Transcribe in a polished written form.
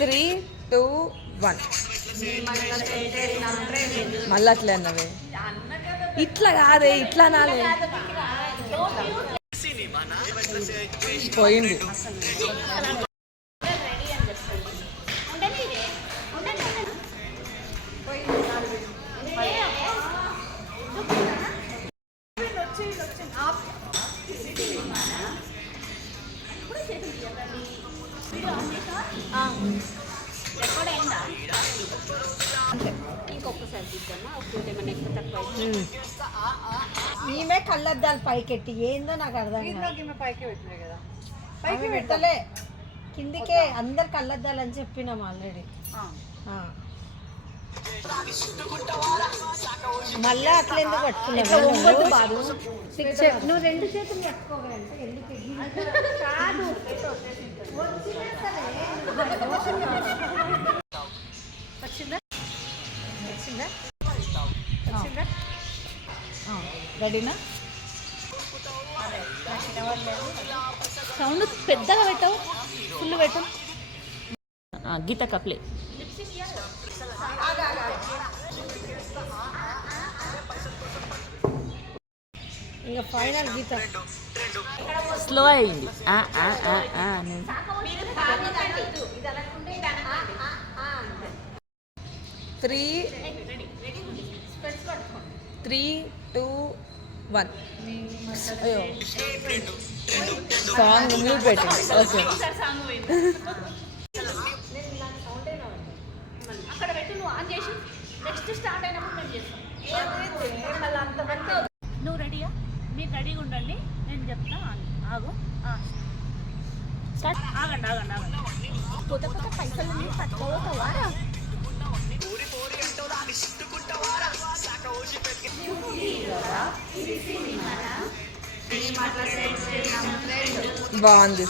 3, 2, 1. మళ్ళీ అట్లే అన్నవే. ఇట్లా కాదే, ఇట్లా నాలే పోయింది. ఈమె కళ్ళద్దాలు పైకెట్టి ఏందో నాకు అర్థం పైకి పెట్టలే కదా, పైకి పెట్టలే, కిందికే అందరు కళ్ళద్దాలు అని చెప్పినాం ఆల్రెడీ. మళ్ళా అట్లా ఎందుకు పట్టుకున్నావు? నువ్వు 2 చేతులు పట్టుకోవాలంటే ఎందుకు వచ్చిందా? రెడీనా? సౌండ్ పెద్దగా పెట్టావు, ఫుల్ పెట్టు. గీత కప్లే ఇంకా ఫైనల్ గీత స్లో అయింది. 3, 2, 1. అయ్యో సాంగ్ మ్యూట్ పెట్టింది. ఓకే అక్కడ పెట్టి నువ్వు ఆన్ చేసి నెక్స్ట్ స్టార్ట్ అయినప్పుడు మేము చేస్తాం. నువ్వు రెడీయా? మీరు రెడీగా ఉండండి, నేను చెప్తా. ఆగు, స్టార్ట్. ఆగండి ఆగండి ఆగండి. కొత్త కొత్త పైసలు పట్టుకోవారా? బాగుంది.